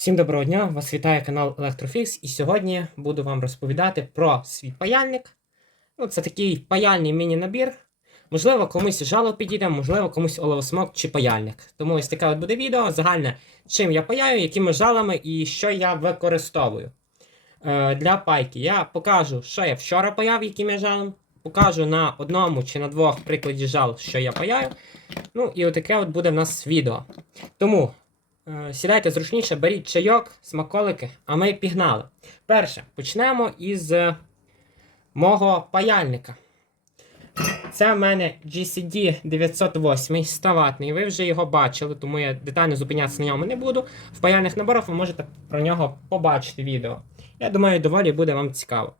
Всім доброго дня! Вас вітає канал Electrofix і сьогодні буду вам розповідати про свій паяльник. Ну, це такий паяльний міні-набір. Можливо, комусь жало підійде, можливо, комусь оловосмок чи паяльник. Тому ось таке от буде відео загальне, чим я паяю, якими жалами і що я використовую е, для пайки. Я покажу, що я вчора паяв, яким я жалом. Покажу на одному чи на двох прикладі жал, що я паяю. Ну і отаке от буде в нас відео. Тому Сідайте зручніше, беріть чайок, смаколики, а ми пігнали. Перше, почнемо із е, мого паяльника. Це в мене GCD 908 100 ватний. Ви вже його бачили, тому я детально зупинятися на ньому не буду. В паяльних наборах ви можете про нього побачити відео. Я думаю, доволі буде вам цікаво.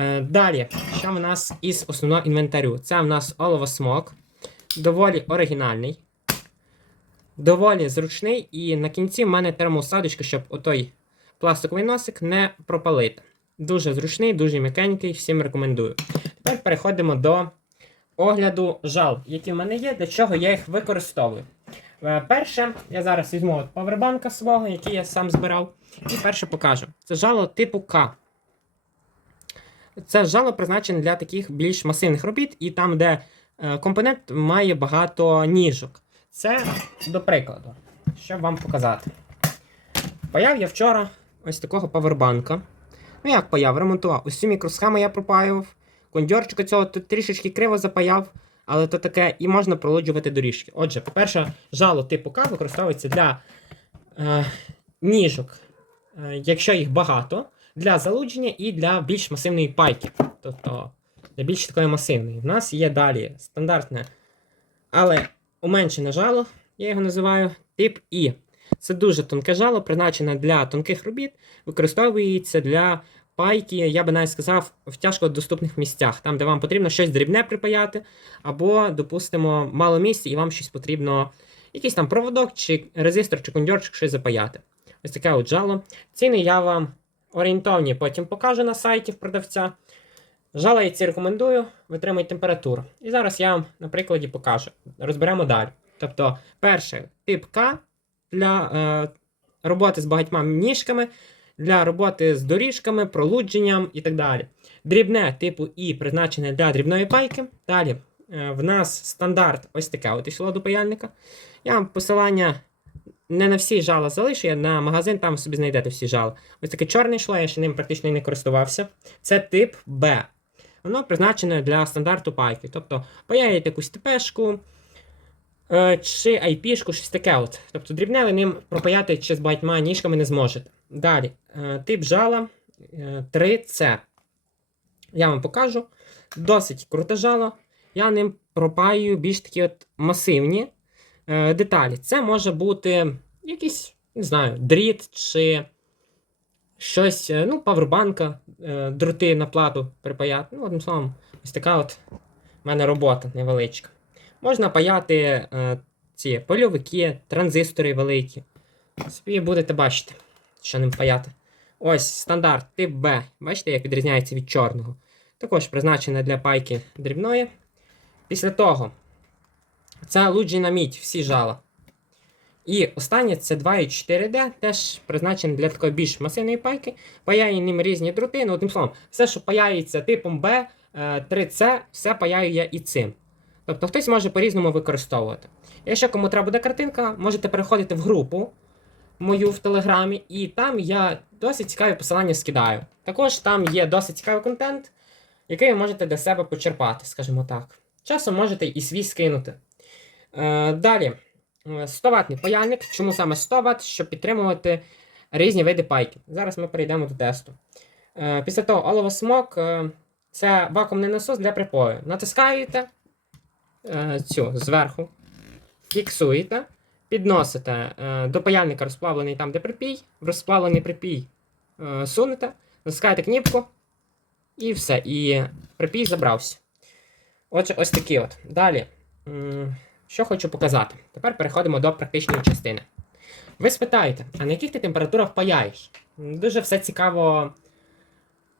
Е, Далі, що в нас із основного інвентарю? Це в нас оловосмок. Доволі оригінальний доволі зручний, і на кінці в мене термоусадочка, щоб отой пластиковий носик не пропалити. Дуже зручний, дуже м'якенький, всім рекомендую. Тепер переходимо до огляду жал, які в мене є, для чого я їх використовую. Е, Перше, я зараз візьму павербанка свого, який я сам збирав, і перше покажу. Це жало типу К. Це жало призначене для таких більш масивних робіт, і там, де е, компонент має багато ніжок. Це до прикладу, щоб вам показати. Паяв я вчора ось такого павербанка. Ну, як паяв, ремонтував. Цю мікросхему я пропаював. Кондьорчика цього тут трішечки криво запаяв, але то таке і можна пролуджувати доріжки. Отже, по-перше, жало типу К використовується для е, ніжок, е, якщо їх багато, для залудження і для більш масивної пайки. Тобто для більш такої масивної. У нас є далі стандартне, але уменшене жало, я його називаю тип І. Це дуже тонке жало, призначене для тонких робіт, використовується для пайки, я би навіть сказав, в тяжкодоступних місцях, там, де вам потрібно щось дрібне припаяти, або, допустимо, мало місця, і вам щось потрібно, якийсь там проводок, чи резистор, чи кондьорчик щось запаяти. Ось таке от жало. Ціни я вам орієнтовні потім покажу на сайті в продавця. Жала я ці рекомендую, витримують температуру. І зараз я вам на прикладі покажу. Розберемо далі. Тобто, перше, тип К для е, роботи з багатьма ніжками, для роботи з доріжками, пролудженням і так далі. Дрібне типу І призначене для дрібної пайки. Далі е, в нас стандарт ось таке от йшло до паяльника. Я вам посилання не на всі жала залишу, я на магазин там собі знайдете всі жала. Ось таке чорне йшло, я ще ним практично і не користувався. Це тип Б. Воно призначене для стандарту пайки. Тобто паяєте якусь ТПшку е, чи IP-шку, щось таке. от. Тобто дрібне ви ним пропаяти чи з багатьма ніжками не зможете. Далі, е, тип жала е, 3C. Я вам покажу. Досить круте жало. Я ним пропаю більш такі от масивні е, деталі. Це може бути якийсь, не знаю, дріт чи щось, е, ну, павербанка, е, дроти на плату припаяти. Ну, одним словом, ось така от в мене робота невеличка. Можна паяти е, ці польовики, транзистори великі. Собі будете бачити, що ним паяти. Ось стандарт тип Б. Бачите, як відрізняється від чорного. Також призначена для пайки дрібної. Після того це луджена мідь, всі жала. І останнє це 2,4D, теж призначений для такої більш масивної пайки. Паяє ним різні дроти. Ну, одним словом, все, що паяється типом B, 3C, все паяю я і цим. Тобто хтось може по-різному використовувати. Якщо кому треба буде картинка, можете переходити в групу мою в Телеграмі, і там я досить цікаві посилання скидаю. Також там є досить цікавий контент, який ви можете для себе почерпати, скажімо так. Часом можете і свій скинути. Е, далі. 100 ватний паяльник. Чому саме 100 Вт? Щоб підтримувати різні види пайки. Зараз ми перейдемо до тесту. Е, Після того оловосмок е, це вакуумний насос для припою. Натискаєте е, цю зверху, фіксуєте, підносите е, до паяльника розплавлений там, де припій, в розплавлений припій е, сунете, натискаєте кнопку і все. І припій забрався. Отже, ось такі от. Далі. Що хочу показати. Тепер переходимо до практичної частини. Ви спитаєте, а на яких ти температурах паяєш? Дуже все цікаво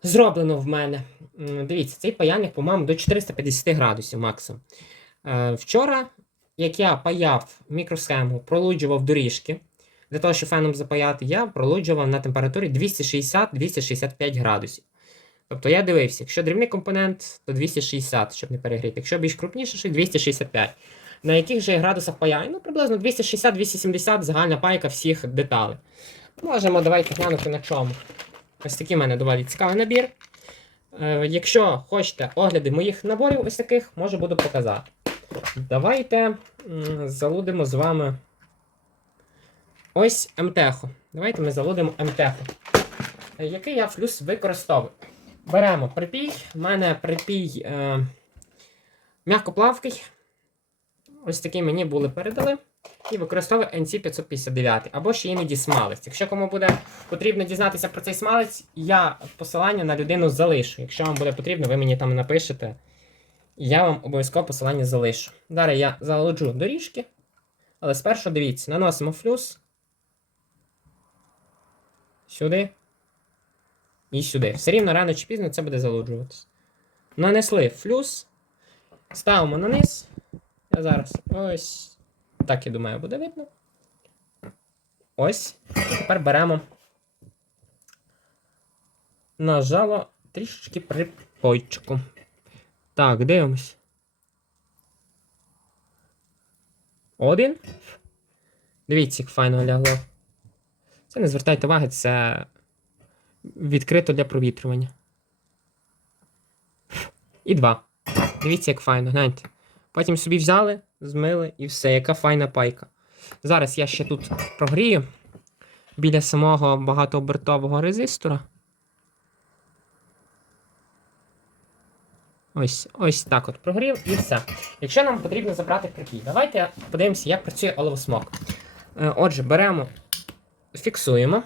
зроблено в мене. Дивіться, цей паяльник, по-моєму, до 450 градусів максимум. Е, Вчора, як я паяв мікросхему, пролуджував доріжки, для того, щоб феном запаяти, я пролуджував на температурі 260-265 градусів. Тобто я дивився, якщо дрібний компонент, то 260, щоб не перегріти. Якщо більш крупніший, 265. На яких же градусах паяю? Ну, приблизно 260-270 загальна пайка всіх деталей. Можемо давайте глянути на чому. Ось такий в мене доволі цікавий набір. Е, якщо хочете огляди моїх наборів, ось таких, можу буду показати. Давайте залудимо з вами ось МТХу. Давайте ми залудимо МТХу. Е, Який я флюс використовую? Беремо припій. У мене припій е, м'якоплавкий. Ось такий мені були передали. І використовую NC559 або ще іноді смалець. Якщо кому буде потрібно дізнатися про цей смалець, я посилання на людину залишу. Якщо вам буде потрібно, ви мені там напишете. І я вам обов'язково посилання залишу. Далі я залоджу доріжки. Але спершу дивіться, наносимо флюс. Сюди. І сюди. Все рівно рано чи пізно це буде залуджуватися. Нанесли флюс. Ставимо на низ. Зараз ось. Так, я думаю, буде видно. Ось. Тепер беремо. Нажало трішечки припойчику. Так, дивимось. Один. Дивіться, як файно лягло. Це не звертайте уваги, це відкрито для провітрювання. І два. Дивіться, як файно, гляньте. Потім собі взяли, змили і все, яка файна пайка. Зараз я ще тут прогрію біля самого багатообертового резистора. Ось, ось так от прогрів і все. Якщо нам потрібно забрати припій, давайте подивимося, як працює оловосмок. Е, Отже, беремо, фіксуємо.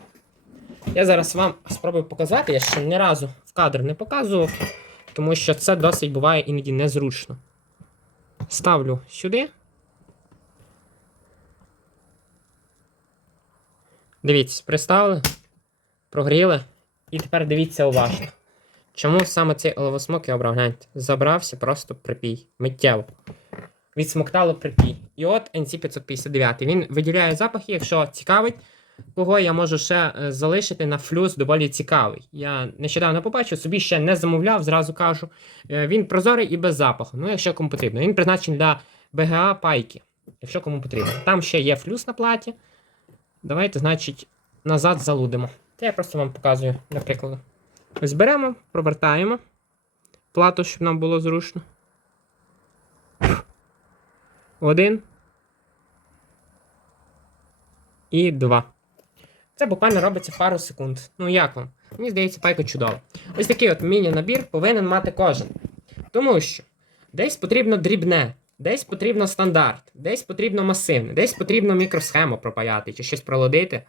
Я зараз вам спробую показати, я ще ні разу в кадр не показував, тому що це досить буває іноді незручно. Ставлю сюди. Дивіться, приставили, прогріли. І тепер дивіться уважно. Чому саме цей оловосмок я обрав? Гляньте, забрався просто припій. Миттєво. Відсмоктало припій. І от NC559. Він виділяє запахи, якщо цікавить, кого я можу ще е, залишити на флюс доволі цікавий. Я нещодавно побачив, собі ще не замовляв, зразу кажу. Е, Він прозорий і без запаху. Ну, якщо кому потрібно. Він призначений для БГА пайки, якщо кому потрібно. Там ще є флюс на платі. Давайте, значить, назад залудимо. Це я просто вам показую, наприклад. Ось беремо, провертаємо плату, щоб нам було зручно. Один. І два. Це буквально робиться пару секунд. Ну як вам? Мені здається, пайка чудова. Ось такий от міні-набір повинен мати кожен. Тому що десь потрібно дрібне, десь потрібно стандарт, десь потрібно масивне, десь потрібно мікросхему пропаяти чи щось пролодити.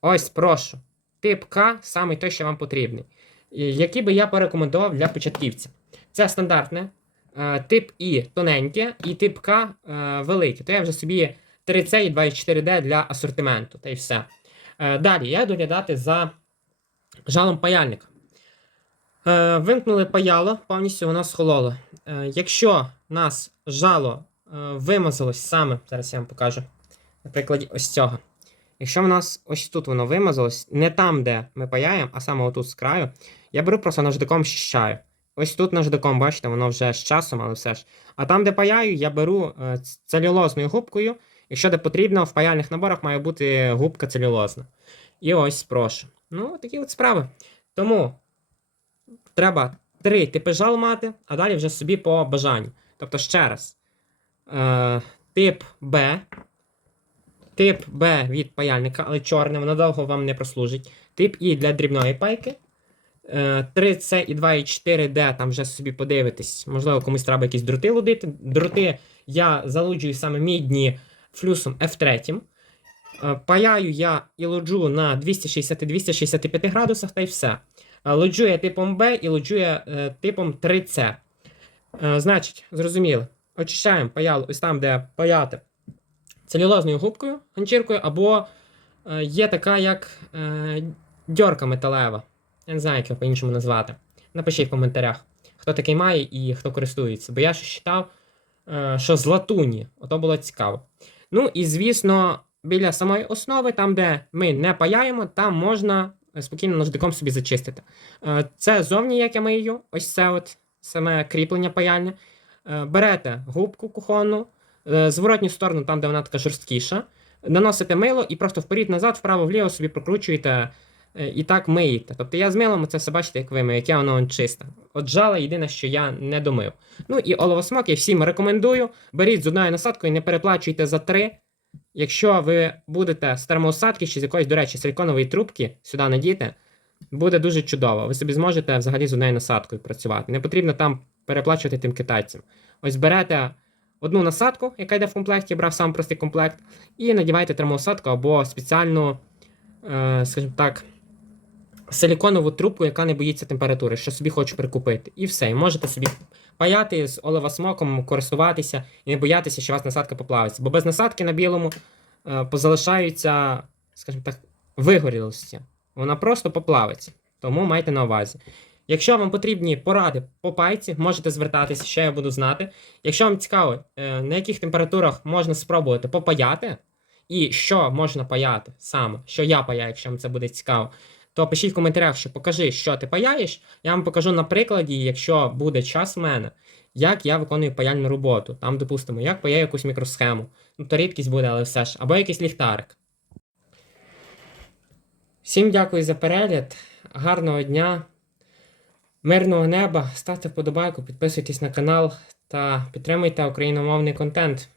Ось, прошу. Тип К саме той, що вам потрібний. І Який би я порекомендував для початківців. Це стандартне, е, тип І тоненьке, і тип К е, великий. То я вже собі 3C і 24D для асортименту. Та й все. Е, Далі я доглядати за жалом паяльника. Е, Вимкнули паяло, повністю воно схололо. Е, Якщо нас жало вимазалось саме, зараз я вам покажу на прикладі ось цього. Якщо в нас ось тут воно вимазалось, не там, де ми паяємо, а саме отут з краю, я беру просто наждаком щищаю. Ось тут наждаком, бачите, воно вже з часом, але все ж. А там, де паяю, я беру целюлозною губкою. Якщо де потрібно, в паяльних наборах має бути губка целюлозна. І ось прошу. Ну, такі от справи. Тому треба три типи жал мати, а далі вже собі по бажанню. Тобто, ще раз. Е, тип Б. Тип Б від паяльника, але чорне, воно довго вам не прослужить. Тип І для дрібної пайки. Е, 3C і 2 і 4D, там вже собі подивитись. Можливо, комусь треба якісь дроти лудити. Дроти я залуджую саме мідні флюсом F3. Е, Паяю я і лоджу на 260-265 градусах та й все. Е, Лоджу я типом B і лоджу я е, типом 3C. Е, Значить, зрозуміли. Очищаємо паяло ось там, де паяти целюлозною губкою, ганчіркою, або є така, як дьорка металева. Я не знаю, як його по-іншому назвати. Напишіть в коментарях, хто такий має і хто користується. Бо я ще читав, що з латуні. Ото було цікаво. Ну і звісно, біля самої основи, там, де ми не паяємо, там можна спокійно нождиком собі зачистити. Е, Це зовні, як я мию, ось це от саме кріплення паяльне. Е, Берете губку кухонну, е, зворотню сторону, там, де вона така жорсткіша, наносите мило і просто вперед-назад, вправо-вліво собі прокручуєте і так миєте. Тобто я з милом це все бачите, як ви яке воно он чисте. От жала єдине, що я не домив. Ну і оловосмок я всім рекомендую. Беріть з одною насадкою, не переплачуйте за три. Якщо ви будете з термоусадки чи з якоїсь, до речі, силіконової трубки сюди надіти, буде дуже чудово. Ви собі зможете взагалі з одною насадкою працювати. Не потрібно там переплачувати тим китайцям. Ось берете одну насадку, яка йде в комплекті, брав сам простий комплект, і надіваєте термоусадку або спеціальну, е, скажімо так, силіконову трубку, яка не боїться температури, що собі хочу прикупити. І все. І можете собі паяти з оловосмоком, користуватися і не боятися, що у вас насадка поплавиться. Бо без насадки на білому е, позалишаються, скажімо так, вигорілості. Вона просто поплавиться. Тому майте на увазі. Якщо вам потрібні поради по пайці, можете звертатися, ще я буду знати. Якщо вам цікаво, е, на яких температурах можна спробувати попаяти, і що можна паяти саме, що я паяю, якщо вам це буде цікаво, то пишіть в коментарях, що покажи, що ти паяєш. Я вам покажу на прикладі, якщо буде час в мене, як я виконую паяльну роботу. Там, допустимо, як паяю якусь мікросхему. Ну, то рідкість буде, але все ж. Або якийсь ліхтарик. Всім дякую за перегляд. Гарного дня, мирного неба. Ставте вподобайку, підписуйтесь на канал та підтримуйте україномовний контент.